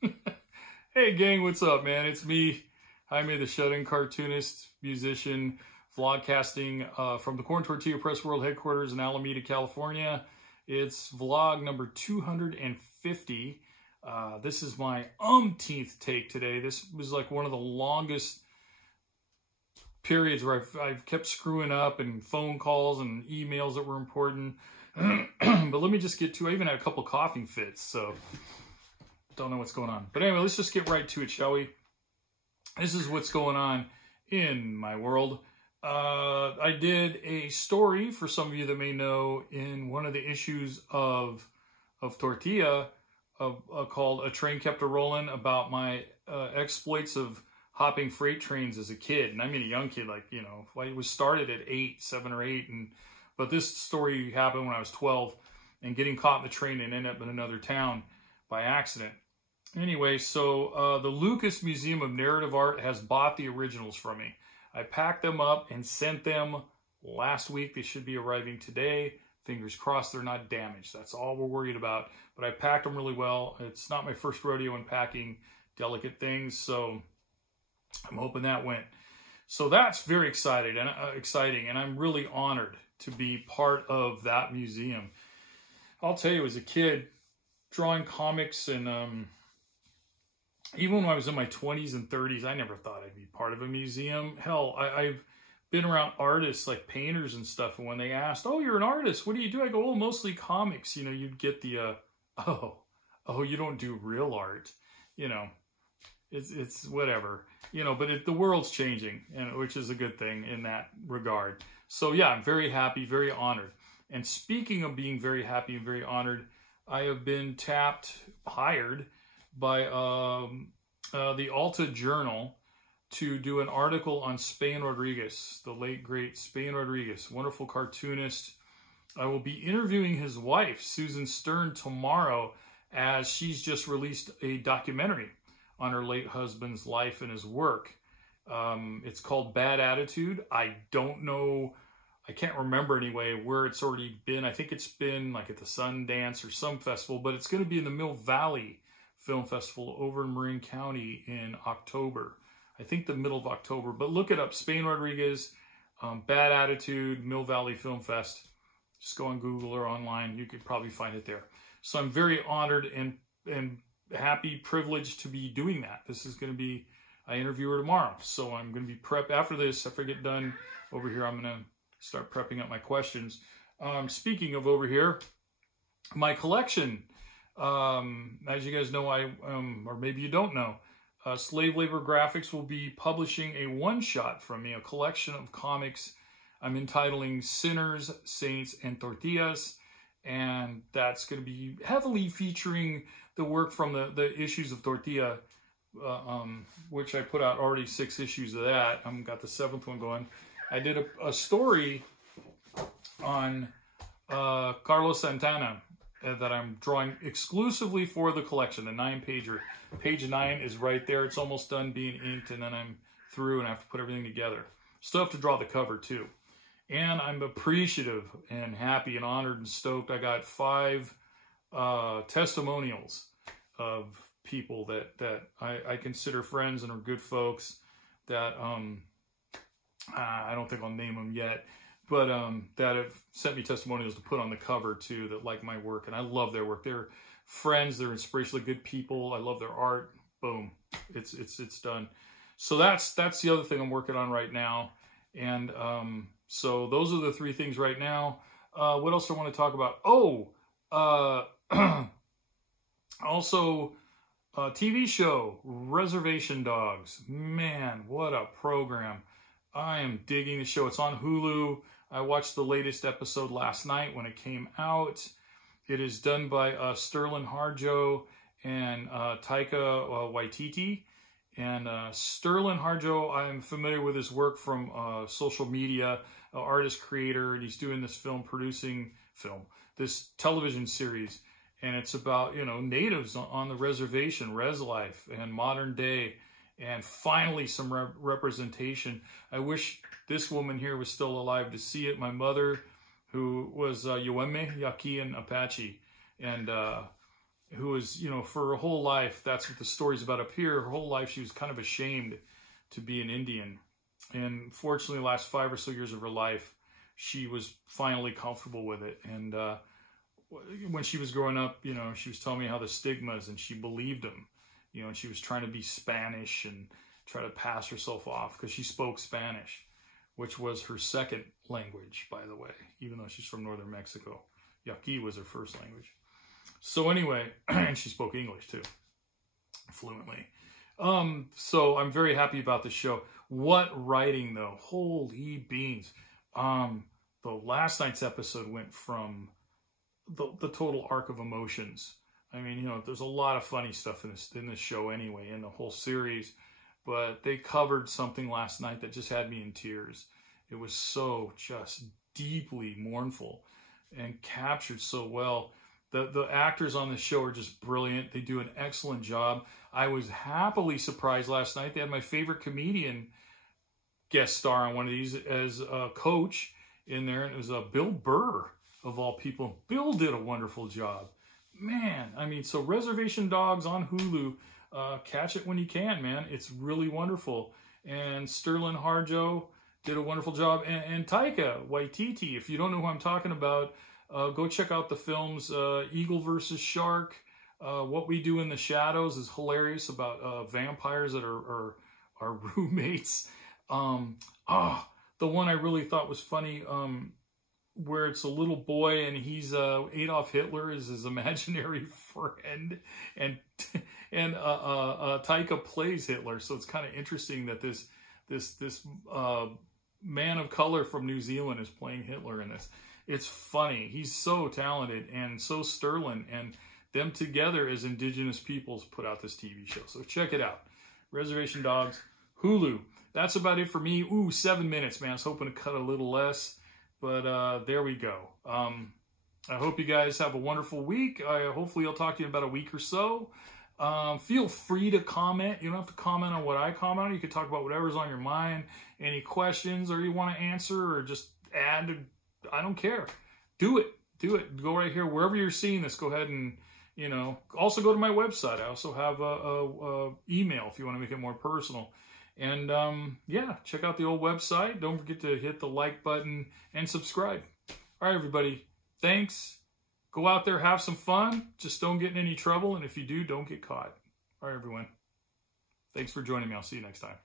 Hey gang, what's up, man? It's me, Jaime the Shut-In cartoonist, musician, vlogcasting from the Corn Tortilla Press World headquarters in Alameda, California. It's vlog number 250. This is my umpteenth take today. This was like one of the longest periods where I've kept screwing up, and phone calls and emails that were important. But let me just get to, I even had a couple coughing fits, so don't know what's going on. But anyway, let's just get right to it, shall we? This is what's going on in my world. I did a story, for some of you that may know, in one of the issues of Tortilla, called A Train Kept A-Rollin', about my exploits of hopping freight trains as a kid. And I mean a young kid, like, you know, I was started at 7 or 8, but this story happened when I was 12, and getting caught in the train and ended up in another town by accident. Anyway, so the Lucas Museum of Narrative Art has bought the originals from me. I packed them up and sent them last week. They should be arriving today. Fingers crossed they're not damaged. That's all we're worried about. But I packed them really well. It's not my first rodeo in packing delicate things, so I'm hoping that went. So that's very exciting, and I'm really honored to be part of that museum. I'll tell you, as a kid, drawing comics, and even when I was in my 20s and 30s, I never thought I'd be part of a museum. Hell, I've been around artists like painters and stuff, and when they asked, "Oh, you're an artist, what do you do?" I go, "Oh, mostly comics." You know, you'd get the, oh, you don't do real art. You know, it's whatever. You know, but the world's changing, and which is a good thing in that regard. So yeah, I'm very happy, very honored. And speaking of being very happy and very honored, I have been hired by the Alta Journal to do an article on Spain Rodriguez, the late, great Spain Rodriguez, wonderful cartoonist. I will be interviewing his wife, Susan Stern, tomorrow, as she's just released a documentary on her late husband's life and his work. It's called Bad Attitude. I don't know, I can't remember anyway where it's already been. I think it's been like at the Sundance or some festival, but it's going to be in the Mill Valley Film Festival over in Marin County in October. I think the middle of October, but look it up. Spain Rodriguez, Bad Attitude, Mill Valley Film Fest. Just go on Google or online. You could probably find it there. So I'm very honored and happy, privileged to be doing that. This is going to be, I interview her tomorrow. So I'm going to be after this, after I get done over here, I'm going to start prepping up my questions. Speaking of over here, my collection, as you guys know, or maybe you don't know, Slave Labor Graphics will be publishing a one-shot from me, a collection of comics I'm entitling Sinners, Saints, and Tortillas. And that's going to be heavily featuring the work from the issues of Tortilla, which I put out already 6 issues of that. I've got the 7th one going. I did a story on Carlos Santana that I'm drawing exclusively for the collection, the 9-pager. Page 9 is right there. It's almost done being inked, and then I'm through and I have to put everything together. Still have to draw the cover too. And I'm appreciative and happy and honored and stoked. I got 5 testimonials of people that I consider friends and are good folks that I don't think I'll name them yet, but that have sent me testimonials to put on the cover too, that like my work, and I love their work. They're friends, they're inspirationally good people. I love their art. Boom, it's done. So that's the other thing I'm working on right now, and so those are the 3 things right now. What else do I want to talk about? Oh, also TV show Reservation Dogs. Man, what a program. I am digging the show. It's on Hulu. I watched the latest episode last night when it came out. It is done by Sterling Harjo and Taika Waititi. And Sterling Harjo, I'm familiar with his work from social media, artist, creator, and he's doing this this television series. And it's about, you know, natives on the reservation, res life, and modern day, and finally some representation. I wish this woman here was still alive to see it. My mother, who was Yoeme, Yaqui, and Apache, and who was, you know, for her whole life, that's what the story's about up here. Her whole life, she was kind of ashamed to be an Indian. And fortunately, the last 5 or so years of her life, she was finally comfortable with it. And when she was growing up, you know, she was telling me how the stigmas, and she believed them, you know, and she was trying to be Spanish and try to pass herself off because she spoke Spanish, which was her second language, by the way, even though she's from northern Mexico. Yaqui was her first language. So anyway, and she spoke English too, fluently. So I'm very happy about the show. What writing though, holy beans. The last night's episode went from the total arc of emotions. I mean, you know, there's a lot of funny stuff in this show anyway, in the whole series, but they covered something last night that just had me in tears. It was so just deeply mournful and captured so well. The actors on the show are just brilliant. They do an excellent job. I was happily surprised last night. They had my favorite comedian guest star on one of these as a coach in there, and it was Bill Burr, of all people. Bill did a wonderful job. Man, I mean, so Reservation Dogs on Hulu. Catch it when you can, man. It's really wonderful. And Sterling Harjo did a wonderful job. And Taika Waititi, if you don't know who I'm talking about, go check out the films Eagle versus Shark. What We Do in the Shadows is hilarious, about vampires that are roommates. The one I really thought was funny, where it's a little boy and he's Adolf Hitler is his imaginary friend, and Taika plays Hitler. So it's kind of interesting that this man of color from New Zealand is playing Hitler in this. It's funny. He's so talented, and so Sterling, and them together as indigenous peoples put out this TV show. So check it out. Reservation Dogs, Hulu. That's about it for me. Ooh, 7 minutes, man. I was hoping to cut a little less, but there we go. I hope you guys have a wonderful week. Hopefully I'll talk to you in about a week or so. Feel free to comment. You don't have to comment on what I comment on. You can talk about whatever's on your mind, any questions, or you want to answer, or just add. I don't care. Do it. Do it. Go right here. Wherever you're seeing this, go ahead and, you know, also go to my website. I also have a email if you want to make it more personal. And yeah, check out the old website. Don't forget to hit the like button and subscribe. All right, everybody. Thanks. Go out there, have some fun. Just don't get in any trouble. And if you do, don't get caught. All right, everyone. Thanks for joining me. I'll see you next time.